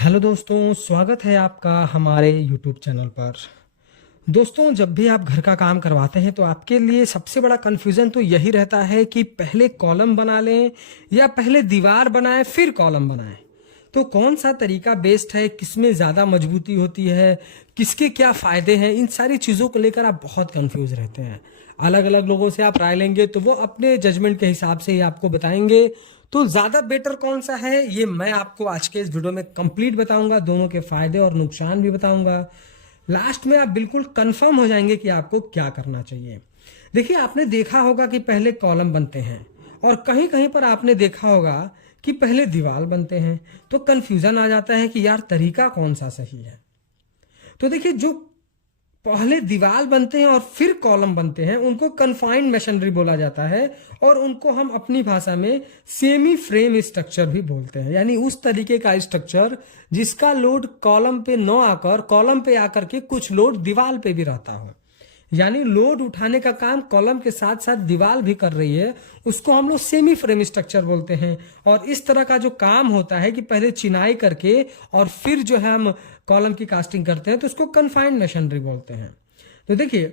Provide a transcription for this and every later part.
Hello दोस्तों, स्वागत है आपका हमारे यूट्यूब चैनल पर। दोस्तों, जब भी आप घर का काम करवाते हैं तो आपके लिए सबसे बड़ा कन्फ्यूज़न तो यही रहता है कि पहले कॉलम बना लें या पहले दीवार बनाएं फिर कॉलम बनाएं। तो कौन सा तरीका बेस्ट है, किसमें ज़्यादा मजबूती होती है, किसके क्या फ़ायदे हैं, इन सारी चीज़ों को लेकर आप बहुत कंफ्यूज रहते हैं। अलग अलग लोगों से आप राय लेंगे तो वो अपने जजमेंट के हिसाब से ही आपको बताएंगे। तो ज़्यादा बेटर कौन सा है ये मैं आपको आज के इस वीडियो में कंप्लीट बताऊंगा, दोनों के फायदे और नुकसान भी बताऊंगा। लास्ट में आप बिल्कुल कंफर्म हो जाएंगे कि आपको क्या करना चाहिए। देखिए, आपने देखा होगा कि पहले कॉलम बनते हैं और कहीं कहीं पर आपने देखा होगा कि पहले दीवार बनते हैं। तो कंफ्यूजन आ जाता है कि यार तरीका कौन सा सही है। तो देखिए, जो पहले दीवार बनते हैं और फिर कॉलम बनते हैं उनको कन्फाइंड मशीनरी बोला जाता है, और उनको हम अपनी भाषा में सेमी फ्रेम स्ट्रक्चर भी बोलते हैं। यानी उस तरीके का स्ट्रक्चर जिसका लोड कॉलम पे न आकर कॉलम पे आकर के कुछ लोड दीवार पे भी रहता हो। यानी लोड उठाने का काम कॉलम के साथ साथ दीवार भी कर रही है, उसको हम लोग सेमी फ्रेम स्ट्रक्चर बोलते हैं। और इस तरह का जो काम होता है कि पहले चिनाई करके और फिर जो है हम कॉलम की कास्टिंग करते हैं, तो उसको कन्फाइंड मशीनरी बोलते हैं। तो देखिए,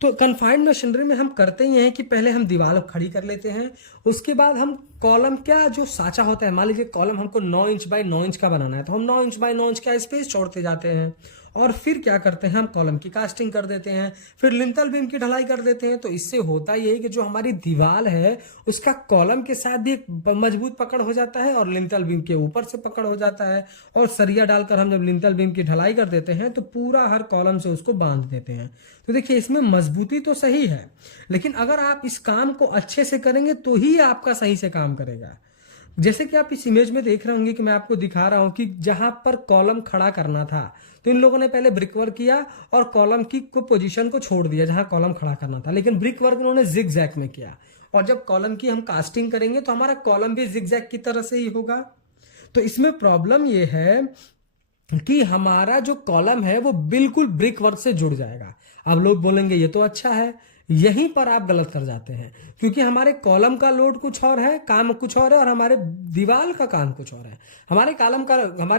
तो कन्फाइंड मशीनरी में हम करते ही हैं कि पहले हम दीवार खड़ी कर लेते हैं, उसके बाद हम कॉलम क्या जो साचा होता है, मान लीजिए कॉलम हमको 9 इंच बाय 9 इंच का बनाना है, तो हम 9 इंच बाय 9 इंच का स्पेस छोड़ते जाते हैं। और फिर क्या करते हैं, हम कॉलम की कास्टिंग कर देते हैं, फिर लिंटल बीम की ढलाई कर देते हैं। तो इससे होता यही कि जो हमारी दीवार है उसका कॉलम के साथ भी एक मजबूत पकड़ हो जाता है और लिंटल बीम के ऊपर से पकड़ हो जाता है। और सरिया डालकर हम जब लिंटल बीम की ढलाई कर देते हैं तो पूरा हर कॉलम से उसको बांध देते हैं। तो देखिए, इसमें मजबूती तो सही है, लेकिन अगर आप इस काम को अच्छे से करेंगे तो ही आपका सही से काम करेगा। जैसे कि आप इस इमेज में देख रहे होंगे कि मैं आपको दिखा रहा हूं कि जहां पर कॉलम खड़ा करना था, तो इन लोगों ने पहले ब्रिक वर्क किया और कॉलम की को पोजीशन को छोड़ दिया जहां कॉलम खड़ा करना था, लेकिन ब्रिक वर्क उन्होंने जिग जैग में किया। और जब कॉलम की हम कास्टिंग करेंगे तो हमारा कॉलम भी जिग जैग की तरह से ही होगा। तो इसमें प्रॉब्लम यह है कि हमारा जो कॉलम है वो बिल्कुल ब्रिक वर्क से जुड़ जाएगा। अब लोग बोलेंगे ये तो अच्छा है, यहीं पर आप गलत कर जाते हैं, क्योंकि हमारे कॉलम का लोड कुछ और है, काम कुछ और है, और हमारे दीवार का काम कुछ और है। हमारे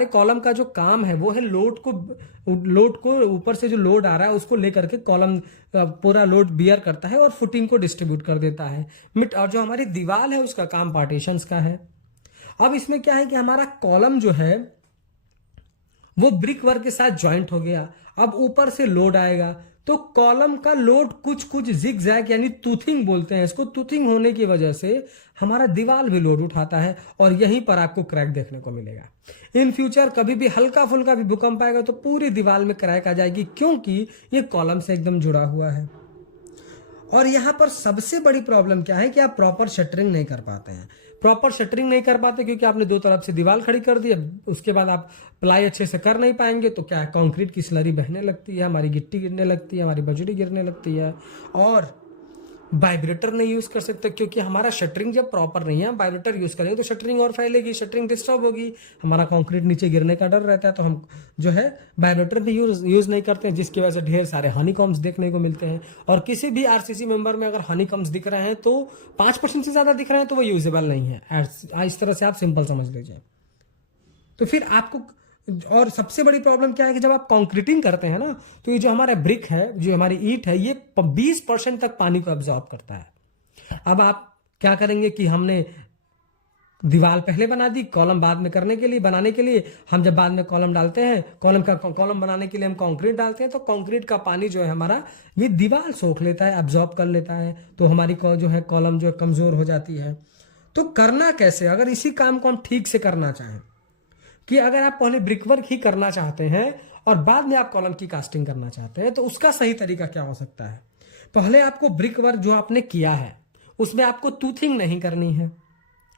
कॉलम का जो काम है वो है लोड को ऊपर से जो लोड आ रहा है उसको लेकर के कॉलम पूरा लोड बियर करता है और फुटिंग को डिस्ट्रीब्यूट कर देता है मिट। और जो हमारी दीवार है उसका काम पार्टीशंस का है। अब इसमें क्या है कि हमारा कॉलम जो है वो ब्रिक वर्क के साथ ज्वाइंट हो गया। अब ऊपर से लोड आएगा तो कॉलम का लोड कुछ कुछ जिग जैग यानी टूथिंग बोलते हैं इसको, टूथिंग होने की वजह से हमारा दीवार भी लोड उठाता है और यहीं पर आपको क्रैक देखने को मिलेगा। इन फ्यूचर कभी भी हल्का फुल्का भी भूकंप आएगा तो पूरी दीवार में क्रैक आ जाएगी, क्योंकि ये कॉलम से एकदम जुड़ा हुआ है। और यहाँ पर सबसे बड़ी प्रॉब्लम क्या है कि आप प्रॉपर शटरिंग नहीं कर पाते हैं। प्रॉपर शटरिंग नहीं कर पाते क्योंकि आपने दो तरफ से दीवार खड़ी कर दी। अब उसके बाद आप प्लाई अच्छे से कर नहीं पाएंगे तो क्या है, कंक्रीट की स्लरी बहने लगती है, हमारी गिट्टी गिरने लगती है, हमारी बजरी गिरने लगती है। और वाइब्रेटर नहीं यूज कर सकते क्योंकि हमारा शटरिंग जब प्रॉपर नहीं है, वाइब्रेटर यूज करेंगे तो शटरिंग और फैलेगी, शटरिंग डिस्टर्ब होगी, हमारा कंक्रीट नीचे गिरने का डर रहता है। तो हम जो है वाइब्रेटर भी यूज नहीं करते हैं, जिसकी वजह से ढेर सारे हनीकॉम्स देखने को मिलते हैं। और किसी भी आरसीसी मेंबर में अगर हनीकॉम्स दिख रहे हैं तो 5% से ज्यादा दिख रहे हैं तो वो यूजेबल नहीं है। इस तरह से आप सिंपल समझ लीजिए। तो फिर आपको, और सबसे बड़ी प्रॉब्लम क्या है कि जब आप कंक्रीटिंग करते हैं ना, तो ये जो हमारा ब्रिक है, जो हमारी ईंट है, ये 20% तक पानी को एब्जॉर्ब करता है। अब आप क्या करेंगे कि हमने दीवार पहले बना दी, कॉलम बाद में करने के लिए बनाने के लिए हम जब बाद में कॉलम डालते हैं, कॉलम बनाने के लिए हम कंक्रीट डालते हैं, तो कंक्रीट का पानी जो है हमारा ये दीवार सोख लेता है, एब्जॉर्ब कर लेता है, तो हमारी जो है कॉलम जो है कमजोर हो जाती है। तो करना कैसे, अगर इसी काम को हम ठीक से करना चाहें, कि अगर आप पहले ब्रिक वर्क ही करना चाहते हैं और बाद में आप कॉलम की कास्टिंग करना चाहते हैं, तो उसका सही तरीका क्या हो सकता है। पहले आपको ब्रिक वर्क जो आपने किया है उसमें आपको टूथिंग नहीं करनी है,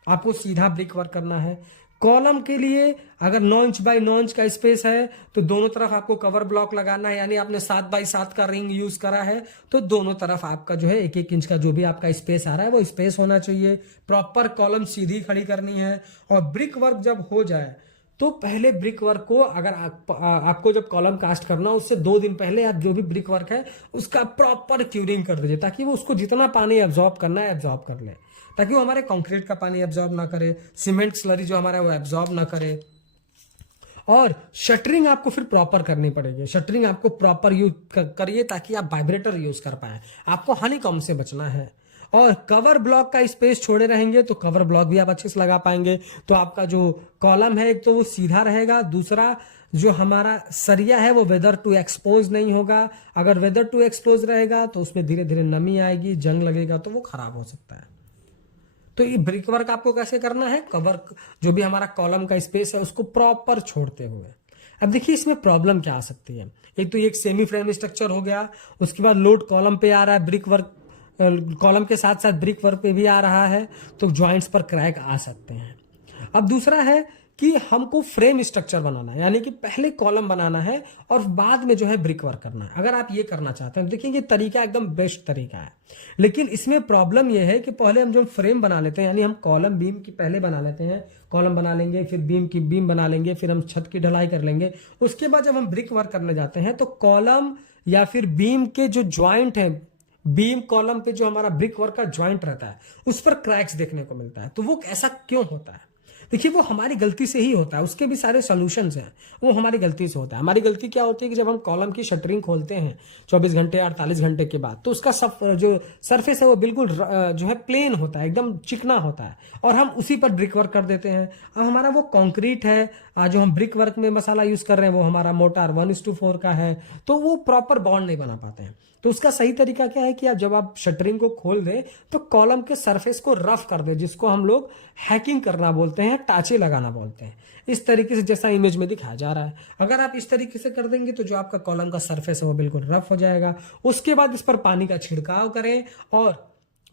आपको सीधा ब्रिक वर्क करना है। कॉलम के लिए अगर 9 इंच बाय 9 इंच का स्पेस है तो दोनों तरफ आपको कवर ब्लॉक लगाना है, यानी आपने 7 बाय 7 का रिंग यूज करा है तो दोनों तरफ आपका जो है 1-1 इंच का जो भी आपका स्पेस आ रहा है वो स्पेस होना चाहिए। प्रॉपर कॉलम सीधी खड़ी करनी है। और ब्रिक वर्क जब हो जाए तो पहले ब्रिक वर्क को, अगर आपको जब कॉलम कास्ट करना हो उससे 2 दिन पहले आप जो भी ब्रिक वर्क है उसका प्रॉपर क्यूरिंग कर दीजिए, ताकि वो उसको जितना पानी एब्जॉर्ब करना है एब्जॉर्ब कर ले। ताकि वो हमारे कंक्रीट का पानी एब्जॉर्ब ना करे, सीमेंट स्लरी जो हमारा है वो एब्जॉर्ब ना करे। और शटरिंग आपको फिर प्रॉपर करनी पड़ेगी, शटरिंग आपको प्रॉपर यूज करिए ताकि आप वाइब्रेटर यूज कर पाए। आपको हनीकॉम्ब से बचना है। और कवर ब्लॉक का स्पेस छोड़े रहेंगे तो कवर ब्लॉक भी आप अच्छे से लगा पाएंगे। तो आपका जो कॉलम है एक तो वो सीधा रहेगा, दूसरा जो हमारा सरिया है वो वेदर टू एक्सपोज नहीं होगा। अगर वेदर टू एक्सपोज रहेगा तो उसमें धीरे धीरे नमी आएगी, जंग लगेगा तो वो खराब हो सकता है। तो ये ब्रिक वर्क आपको कैसे करना है, कवर जो भी हमारा कॉलम का स्पेस है उसको प्रॉपर छोड़ते हुए। अब देखिए इसमें प्रॉब्लम क्या आ सकती है। एक तो ये एक सेमी फ्रेम स्ट्रक्चर हो गया, उसके बाद लोड कॉलम पे आ रहा है, ब्रिक वर्क कॉलम के साथ साथ ब्रिक वर्क पे भी आ रहा है, तो जॉइंट्स पर क्रैक आ सकते हैं। अब दूसरा है कि हमको फ्रेम स्ट्रक्चर बनाना है, यानी कि पहले कॉलम बनाना है और बाद में जो है ब्रिक वर्क करना है। अगर आप ये करना चाहते हैं देखिए ये तरीका एकदम बेस्ट तरीका है, लेकिन इसमें प्रॉब्लम ये है कि पहले हम जो फ्रेम बना लेते हैं, यानी हम कॉलम बीम की पहले बना लेते हैं, कॉलम बना लेंगे, फिर बीम की बीम बना लेंगे, फिर हम छत की ढलाई कर लेंगे। उसके बाद जब हम ब्रिक वर्क करने जाते हैं तो कॉलम या फिर बीम के जो ज्वाइंट है, बीम कॉलम पे जो हमारा ब्रिक वर्क का ज्वाइंट रहता है उस पर क्रैक्स देखने को मिलता है। तो वो ऐसा क्यों होता है? देखिए वो हमारी गलती से ही होता है, उसके भी सारे सॉल्यूशंस हैं, वो हमारी गलती से होता है। हमारी गलती क्या होती है कि जब हम कॉलम की शटरिंग खोलते हैं 24 घंटे 48 घंटे के बाद, तो उसका सब जो सरफेस है वो बिल्कुल जो है प्लेन होता है, एकदम चिकना होता है, और हम उसी पर ब्रिक वर्क कर देते हैं। अब हमारा वो कंक्रीट है, जो हम ब्रिक वर्क में मसाला यूज कर रहे हैं वो हमारा मोटार 1:4 का है, तो वो प्रॉपर बॉन्ड नहीं बना पाते हैं। तो उसका सही तरीका क्या है कि आप जब आप शटरिंग को खोल दें तो कॉलम के सरफेस को रफ कर दें, जिसको हम लोग हैकिंग करना बोलते हैं, टाँचे लगाना बोलते हैं। इस तरीके से जैसा इमेज में दिखाया जा रहा है, अगर आप इस तरीके से कर देंगे तो जो आपका कॉलम का सरफेस है वो बिल्कुल रफ हो जाएगा। उसके बाद इस पर पानी का छिड़काव करें और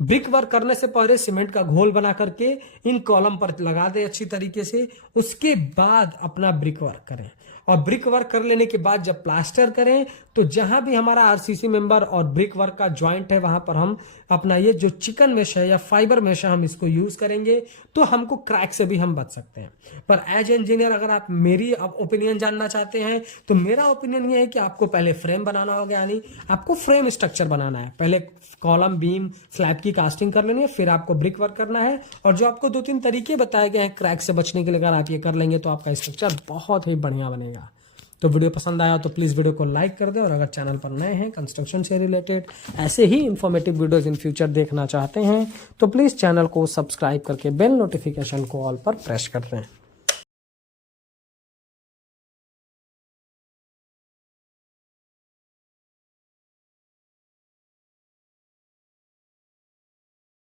ब्रिक वर्क करने से पहले सीमेंट का घोल बना करके इन कॉलम पर लगा दें अच्छी तरीके से। उसके बाद अपना ब्रिक वर्क करें, और ब्रिक वर्क कर लेने के बाद जब प्लास्टर करें तो जहां भी हमारा आरसीसी मेंबर और ब्रिक वर्क का जॉइंट है वहां पर हम अपना ये जो चिकन मेश है या फाइबर मेश है हम इसको यूज करेंगे, तो हमको क्रैक से भी हम बच सकते हैं। पर एज इंजीनियर अगर आप मेरी ओपिनियन जानना चाहते हैं तो मेरा ओपिनियन ये है कि आपको पहले फ्रेम बनाना होगा, यानी आपको फ्रेम स्ट्रक्चर बनाना है। पहले कॉलम बीम स्लैब की कास्टिंग कर लेनी है, फिर आपको ब्रिक वर्क करना है, और जो आपको 2-3 तरीके बताए गए हैं क्रैक से बचने के लिए, अगर आप ये कर लेंगे तो आपका स्ट्रक्चर बहुत ही बढ़िया बनेगा। तो वीडियो पसंद आया तो प्लीज़ वीडियो को लाइक कर दें, और अगर चैनल पर नए हैं कंस्ट्रक्शन से रिलेटेड ऐसे ही इंफॉर्मेटिव वीडियोस इन फ्यूचर देखना चाहते हैं तो प्लीज़ चैनल को सब्सक्राइब करके बेल नोटिफिकेशन को ऑल पर प्रेस कर दें।